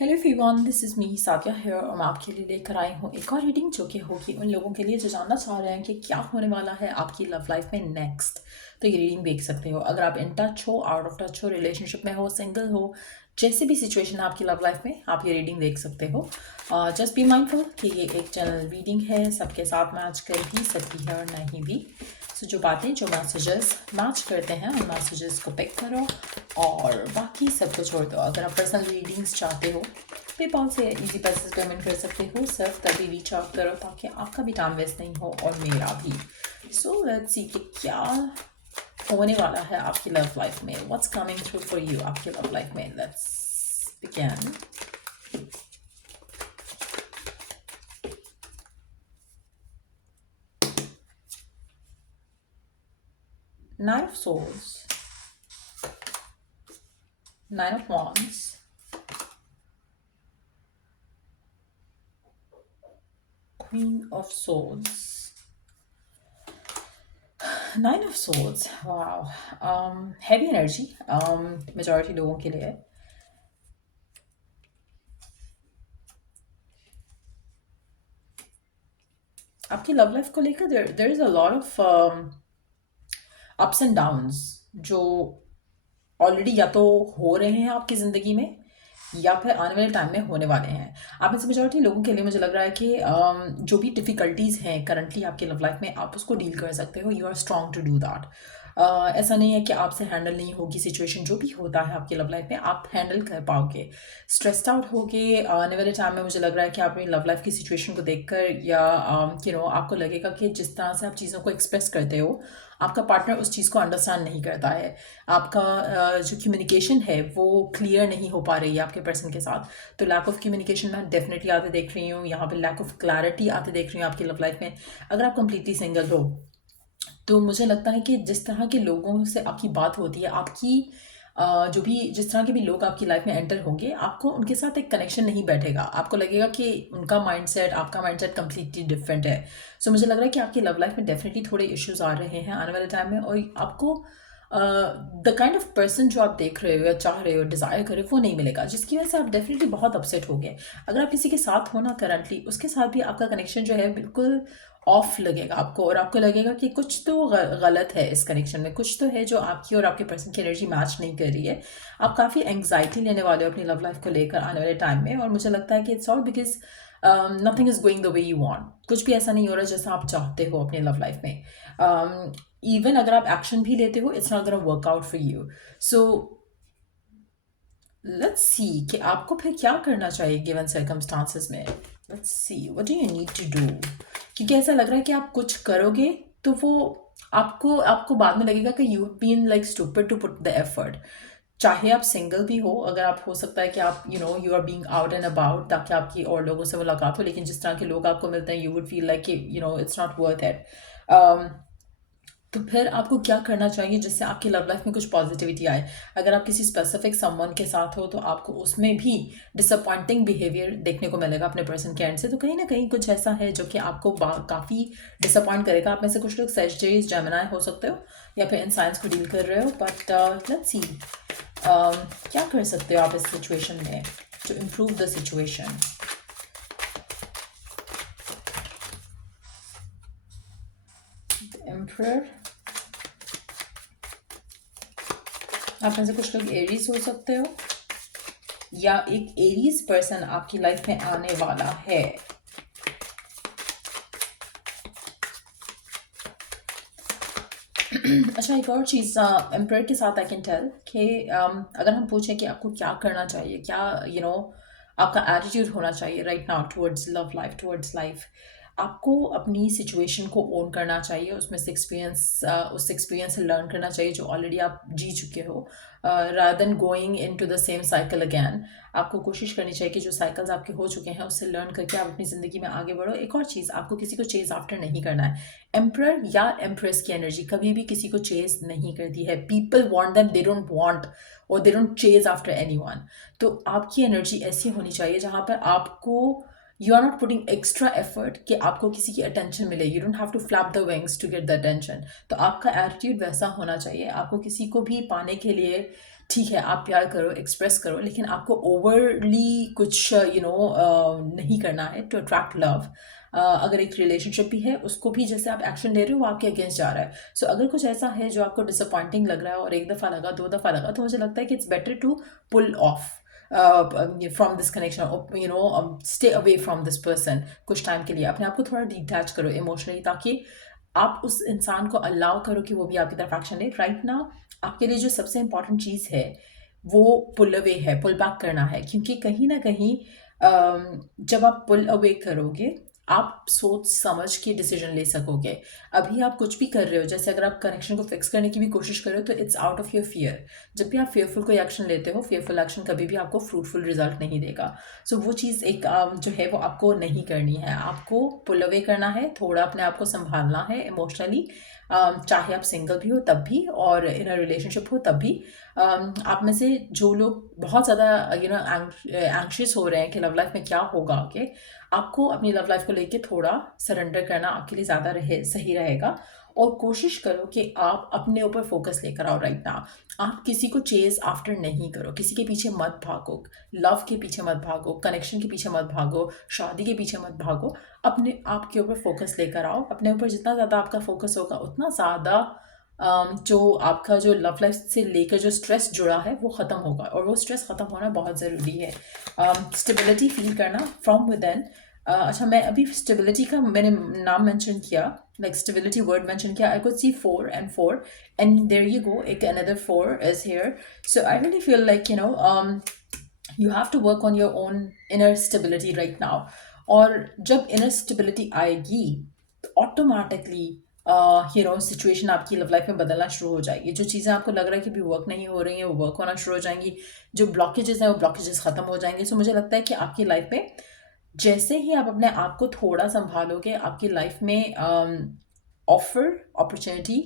Hello everyone, this is me Sadiya here और मैं आपके लिए लेकर आई हूँ एक और रीडिंग जो कि होगी उन लोगों के लिए जो जानना चाह रहे हैं कि क्या होने वाला है आपकी लव लाइफ में नेक्स्ट। तो ये रीडिंग देख सकते हो अगर आप इन टच हो, आउट ऑफ टच हो, रिलेशनशिप में हो, सिंगल हो, जैसे भी सिचुएशन है आपकी लव लाइफ में, आप ये रीडिंग देख सकते हो। जस्ट बी माइंडफुल कि ये एक जनरल रीडिंग है, सबके साथ मैच कर भी सकती है और नहीं भी। सो जो बातें, जो मैसेजेस मैच करते हैं उन मैसेजेस को पिक करो और बाकी सब को छोड़ दो। अगर आप पर्सनल रीडिंग्स चाहते हो, पेपॉल से इजी पैसेज पेमेंट कर सकते हो। सिर्फ तभी रीच आउट करो ताकि आपका भी टाइम वेस्ट नहीं हो और मेरा भी। सो लेट्स सी कि क्या होने वाला है आपकी लव लाइफ में। What's coming through for you आपकी लव लाइफ में। Let's begin. Nine of Swords, Nine of Wands, Queen of Swords, Nine of Swords. Wow, heavy energy majority लोगों के लिए। आपकी लव लाइफ को लेकर there is a lot of ups and downs जो already या तो हो रहे हैं आपकी ज़िंदगी में या फिर आने वाले टाइम में होने वाले हैं। आप में से मेजॉरिटी लोगों के लिए मुझे लग रहा है कि जो भी डिफ़िकल्टीज़ हैं करंटली आपकी लव लाइफ में, आप उसको डील कर सकते हो। You are strong to do that. ऐसा नहीं है कि आपसे हैंडल नहीं होगी सिचुएशन। जो भी होता है आपकी लव लाइफ में आप हैंडल कर पाओगे। स्ट्रेस्ड आउट होगे आने वाले टाइम में। मुझे लग रहा है कि आप अपनी लव लाइफ की सिचुएशन को देखकर या आपको लगेगा कि जिस तरह से आप चीज़ों को एक्सप्रेस करते हो आपका पार्टनर उस चीज़ को अंडरस्टैंड नहीं करता है। आपका जो कम्युनिकेशन है वो क्लियर नहीं हो पा रही है आपके पर्सन के साथ। तो लैक ऑफ कम्युनिकेशन मैं डेफिनेटली आते देख रही हूँ यहाँ पे। लैक ऑफ क्लैरिटी आते देख रही हूँ आपकी लव लाइफ में। अगर आप कम्प्लीटली सिंगल हो तो मुझे लगता है कि जिस तरह के लोगों से आपकी बात होती है, आपकी जो भी जिस तरह के भी लोग आपकी लाइफ में एंटर होंगे, आपको उनके साथ एक कनेक्शन नहीं बैठेगा। आपको लगेगा कि उनका माइंडसेट आपका माइंडसेट कम्प्लीटली डिफरेंट है। सो मुझे लग रहा है कि आपकी लव लाइफ में डेफिनेटली थोड़े इश्यूज आ रहे हैं आने वाले टाइम में। और आपको द काइंड ऑफ पर्सन जो आप देख रहे हो या चाह रहे हो, डिज़ायर कर रहे हो, वो नहीं मिलेगा, जिसकी वजह से आप डेफिनेटली बहुत अपसेट हो गए। अगर आप किसी के साथ हो ना करंटली, उसके साथ भी आपका कनेक्शन जो है बिल्कुल ऑफ लगेगा आपको। और आपको लगेगा कि कुछ तो गलत है इस कनेक्शन में, कुछ तो है जो आपकी और आपके पर्सन की एनर्जी मैच नहीं कर रही है। आप काफ़ी एंग्जाइटी लेने वाले हो अपनी लव लाइफ को लेकर आने वाले टाइम में। और मुझे लगता है कि it's all because nothing is going the way you want. कुछ भी ऐसा नहीं हो रहा जैसा आप चाहते हो अपनी लव लाइफ में। इवन अगर आप एक्शन भी लेते हो, it's not gonna work out for you. So let's see कि आपको फिर क्या करना चाहिए गिवन सर्कमस्टांसेस में। Let's see what do you need to do. क्योंकि ऐसा लग रहा है कि आप कुछ करोगे तो वो आपको आपको बाद में लगेगा कि you been like stupid to put the effort. चाहे आप सिंगल भी हो, अगर आप हो सकता है कि आप you are being out and about ताकि आपकी और लोगों से मुलाकात हो, लेकिन जिस तरह के लोग आपको मिलते हैं यू वुड फील लाइक कि इट्स नॉट वर्थ इट। तो फिर आपको क्या करना चाहिए जिससे आपकी लव लाइफ में कुछ पॉजिटिविटी आए। अगर आप किसी स्पेसिफिक समवन के साथ हो तो आपको उसमें भी डिसअपॉइंटिंग बिहेवियर देखने को मिलेगा अपने पर्सन के एंड से। तो कहीं ना कहीं कुछ ऐसा है जो कि आपको काफ़ी डिसअपॉइंट करेगा। आप में से कुछ लोग सेजिटेरियस, जेमिनी हो सकते हो या फिर इन साइंस को डील कर रहे हो। बट लेट्स सी क्या कर सकते हो आप इस सिचुएशन में to improve the situation. Emperor, आप में से कुछ लोग एरीज हो सकते हो या एक एरीज पर्सन आपकी लाइफ में आने वाला है। अच्छा, एक और चीज़ एम्पर के साथ आई कैन टेल कि अगर हम पूछें कि आपको क्या करना चाहिए, क्या आपका एटीट्यूड होना चाहिए right now towards love life, towards life, आपको अपनी सिचुएशन को ओन करना चाहिए। उसमें से उस एक्सपीरियंस से लर्न करना चाहिए जो ऑलरेडी आप जी चुके हो, rather than going into the same cycle again. आपको कोशिश करनी चाहिए कि जो साइकिल्स आपके हो चुके हैं उससे लर्न करके आप अपनी ज़िंदगी में आगे बढ़ो। एक और चीज़, आपको किसी को चेज आफ्टर नहीं करना है। एम्प्रर या एम्प्रेस की एनर्जी कभी भी किसी को चेज नहीं करती है। People want them, they don't want और they don't chase after anyone. तो आपकी एनर्जी ऐसी होनी चाहिए जहाँ पर आपको you are not putting extra effort कि आपको किसी की अटेंशन मिले। You don't have to flap the wings to get the attention. तो आपका एटीट्यूड वैसा होना चाहिए। आपको किसी को भी पाने के लिए ठीक है, आप प्यार करो, एक्सप्रेस करो, लेकिन आपको ओवरली कुछ नहीं करना है टू अट्रैक्ट लव। अगर एक रिलेशनशिप भी है, उसको भी जैसे आप एक्शन ले रहे हो वो आपके अगेंस्ट जा रहा है। सो अगर कुछ ऐसा है जो आपको डिसअपॉइंटिंग लग रहा है और एक दफ़ा लगा, दो दफ़ा लगा, तो मुझे लगता है कि it's better to pull off from this connection, stay away from this person कुछ टाइम के लिए। अपने आप को थोड़ा डिटैच करो इमोशनली, ताकि आप उस इंसान को अलाउ करो कि वो भी आपकी तरफ एक्शन ले। राइट ना, आपके लिए जो सबसे इम्पॉर्टेंट चीज़ है वो पुल अवे है, पुल बैक करना है, क्योंकि कहीं ना कहीं जब आप पुल अवे करोगे आप सोच समझ के डिसीजन ले सकोगे। अभी आप कुछ भी कर रहे हो, जैसे अगर आप कनेक्शन को फिक्स करने की भी कोशिश कर रहे हो, तो it's out of your fear. जब भी आप फेयरफुल कोई एक्शन लेते हो, फेयरफुल एक्शन कभी भी आपको फ्रूटफुल रिजल्ट नहीं देगा। सो वो चीज़ एक जो है वो आपको नहीं करनी है। आपको पुल अवे करना है, थोड़ा अपने आप को संभालना है इमोशनली। चाहे आप सिंगल भी हो तब भी, और इन अ रिलेशनशिप हो तब भी। आप में से जो लोग बहुत ज़्यादा एंग्शियस हो रहे हैं कि लव लाइफ में क्या होगा आगे, आपको अपनी लव लाइफ को लेके थोड़ा सरेंडर करना आपके लिए ज़्यादा सही रहेगा। और कोशिश करो कि आप अपने ऊपर फोकस लेकर आओ। राइट ना, आप किसी को चेज आफ्टर नहीं करो, किसी के पीछे मत भागो, लव के पीछे मत भागो, कनेक्शन के पीछे मत भागो, शादी के पीछे मत भागो। अपने आप के ऊपर फोकस लेकर आओ। अपने ऊपर जितना ज़्यादा आपका फोकस होगा, उतना ज़्यादा जो आपका जो लव लाइफ से लेकर जो स्ट्रेस जुड़ा है वो ख़त्म होगा, और वो स्ट्रेस ख़त्म होना बहुत ज़रूरी है। स्टेबिलिटी फील करना फ्रॉम विद इन। अच्छा, मैं अभी स्टेबिलिटी का मैंने नाम मेंशन किया, लाइक स्टेबिलिटी वर्ड मेंशन किया। I could see 4 and there you go, एक another 4 is here. So I really feel like you have to work on your own inner stability right now. और जब inner stability आएगी, automatically situation आपकी love life में बदलना शुरू हो जाएगी। जो चीज़ें आपको लग रहा है कि भी वर्क नहीं हो रही हैं, वो वर्क होना शुरू हो जाएंगी। जो ब्लॉकेजेस हैं वो ब्लॉकेजेस ख़त्म हो जाएंगे। सो मुझे लगता है कि आपकी लाइफ में जैसे ही आप अपने आप को थोड़ा संभालोगे, आपकी लाइफ में ऑफर अपॉर्चुनिटी,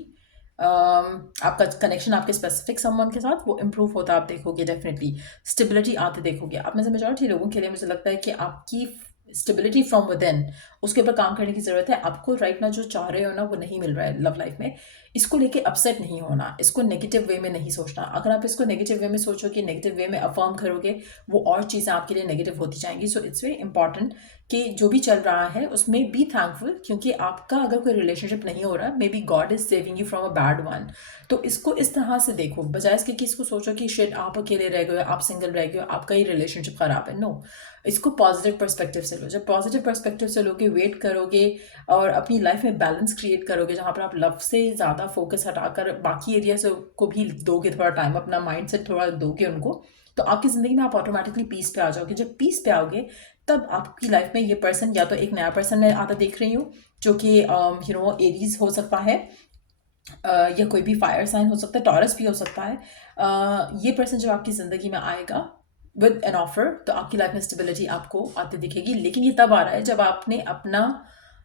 आपका कनेक्शन आपके स्पेसिफिक समवन के साथ वो इम्प्रूव होता आप देखोगे। डेफिनेटली स्टेबिलिटी आते देखोगे। आप में से मेजॉरिटी लोगों के लिए मुझे लगता है कि आपकी स्टेबिलिटी फ्रॉम विद इन, उसके ऊपर काम करने की ज़रूरत है। आपको राइट ना जो चाह रहे हो ना वो नहीं मिल रहा है लव लाइफ में, इसको लेके अपसेट नहीं होना, इसको नेगेटिव वे में नहीं सोचना। अगर आप इसको नेगेटिव वे में सोचोगे, नेगेटिव वे में अफर्म करोगे, वो और चीज़ें आपके लिए नेगेटिव होती जाएंगी। सो इट्स वेरी इंपॉर्टेंट कि जो भी चल रहा है उसमें बी थैंकफुल, क्योंकि आपका अगर कोई रिलेशनशिप नहीं हो रहा, may be God is saving you from a bad one. तो इसको इस तरह से देखो, बजाय इसके कि इसको सोचो कि शिट आप अकेले रह गए, आप सिंगल रह गए, आपका ही रिलेशनशिप खराब है। नो, इसको पॉजिटिव पर्सपेक्टिव से लो। जब पॉजिटिव पर्सपेक्टिव से लोगे, वेट करोगे और अपनी लाइफ में बैलेंस क्रिएट करोगे, जहाँ पर आप लव से ज़्यादा फोकस हटाकर बाकी एरियाज को भी दोगे, थोड़ा टाइम अपना माइंड सेट थोड़ा दोगे उनको, तो आपकी ज़िंदगी में आप ऑटोमेटिकली पीस पे आ जाओगे। जब पीस पे आओगे, तब आपकी लाइफ में ये पर्सन, या तो एक नया पर्सन मैं आता देख रही हूँ जो कि एरीज हो सकता है, या कोई भी फायर साइन हो सकता है, टॉरस भी हो सकता है। ये पर्सन जब आपकी ज़िंदगी में आएगा विद एन ऑफर, तो आपकी लाइफ में स्टेबिलिटी आपको आती दिखेगी। लेकिन ये तब आ रहा है जब आपने अपना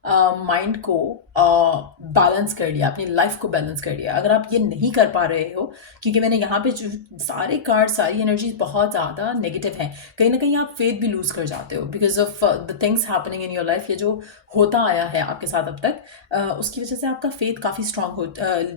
माइंड को बैलेंस कर लिया, अपनी लाइफ को बैलेंस कर लिया। अगर आप ये नहीं कर पा रहे हो, क्योंकि मैंने यहाँ पे जो सारे कार्ड, सारी एनर्जीज बहुत ज़्यादा नेगेटिव हैं, कहीं ना कहीं आप फेथ भी लूज़ कर जाते हो because of the things happening in your life. ये जो होता आया है आपके साथ अब तक, उसकी वजह से आपका फेथ काफ़ी स्ट्रांग हो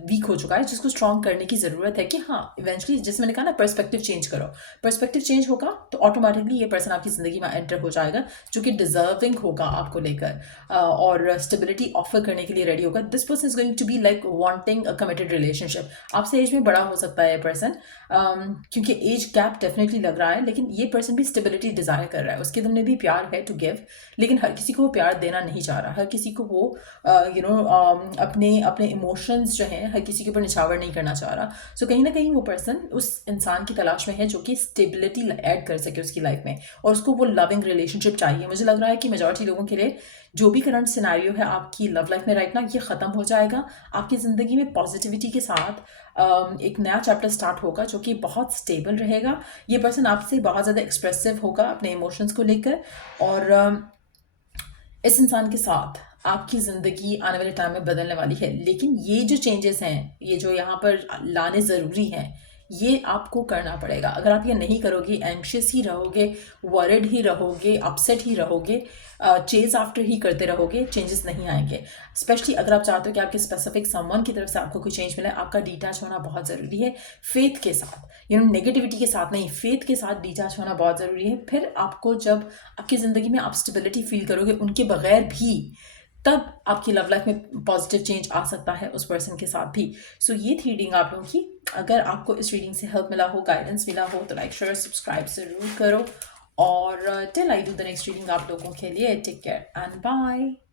वीक हो चुका है, जिसको स्ट्रांग करने की ज़रूरत है। कि हाँ, इवेंचुअली जिसमें मैंने कहा ना, पर्सपेक्टिव चेंज करो। पर्सपेक्टिव चेंज होगा तो ऑटोमेटिकली ये पर्सन आपकी ज़िंदगी में एंटर हो जाएगा, जो कि डिजर्विंग होगा आपको लेकर, और स्टेबिलिटी ऑफर करने के लिए रेडी होगा। This person is going to be like wanting a committed relationship. आपसे एज में बड़ा हो सकता है ये पर्सन, क्योंकि एज गैप डेफिनेटली लग रहा है, लेकिन ये पर्सन भी स्टेबिलिटी डिज़ायर कर रहा है। उसके दिल में भी प्यार है टू गिव, लेकिन हर किसी को वो प्यार देना नहीं चाह रहा। हर किसी को वो अपने अपने इमोशंस जो हैं हर किसी के ऊपर निछावर नहीं करना चाह रहा। सो कहीं ना कहीं वो पर्सन उस इंसान की तलाश में है जो कि स्टेबिलिटी ऐड कर सके उसकी लाइफ में, और उसको वो लविंग रिलेशनशिप चाहिए। मुझे लग रहा है कि मेजॉरिटी लोगों के लिए जो भी करंट सिनेरियो है आपकी लव लाइफ में राइट ना, ये ख़त्म हो जाएगा। आपकी ज़िंदगी में पॉजिटिविटी के साथ एक नया चैप्टर स्टार्ट होगा जो कि बहुत स्टेबल रहेगा। ये पर्सन आपसे बहुत ज़्यादा एक्सप्रेसिव होगा अपने इमोशंस को लेकर, और इस इंसान के साथ आपकी ज़िंदगी आने वाले टाइम में बदलने वाली है। लेकिन ये जो चेंजेस हैं, ये जो यहाँ पर लाने ज़रूरी हैं, ये आपको करना पड़ेगा। अगर आप ये नहीं करोगे, एंग्शियस ही रहोगे, वरिड ही रहोगे, अपसेट ही रहोगे, चेज आफ्टर ही करते रहोगे, चेंजेस नहीं आएंगे। स्पेशली अगर आप चाहते हो कि आपके स्पेसिफिक समवन की तरफ से आपको कोई चेंज मिले, आपका डिटैच होना बहुत ज़रूरी है, फेथ के साथ, नेगेटिविटी के साथ नहीं, फेथ के साथ डिटैच होना बहुत ज़रूरी है। फिर आपको जब आपकी ज़िंदगी में आप स्टेबिलिटी फील करोगे उनके बगैर भी, तब आपकी लव लाइफ में पॉजिटिव चेंज आ सकता है उस पर्सन के साथ भी। सो ये थी रीडिंग आप लोगों की। अगर आपको इस रीडिंग से हेल्प मिला हो, गाइडेंस मिला हो, तो लाइक शेयर सब्सक्राइब ज़रूर करो। और till I do the next reading आप लोगों के लिए, टेक केयर एंड बाय।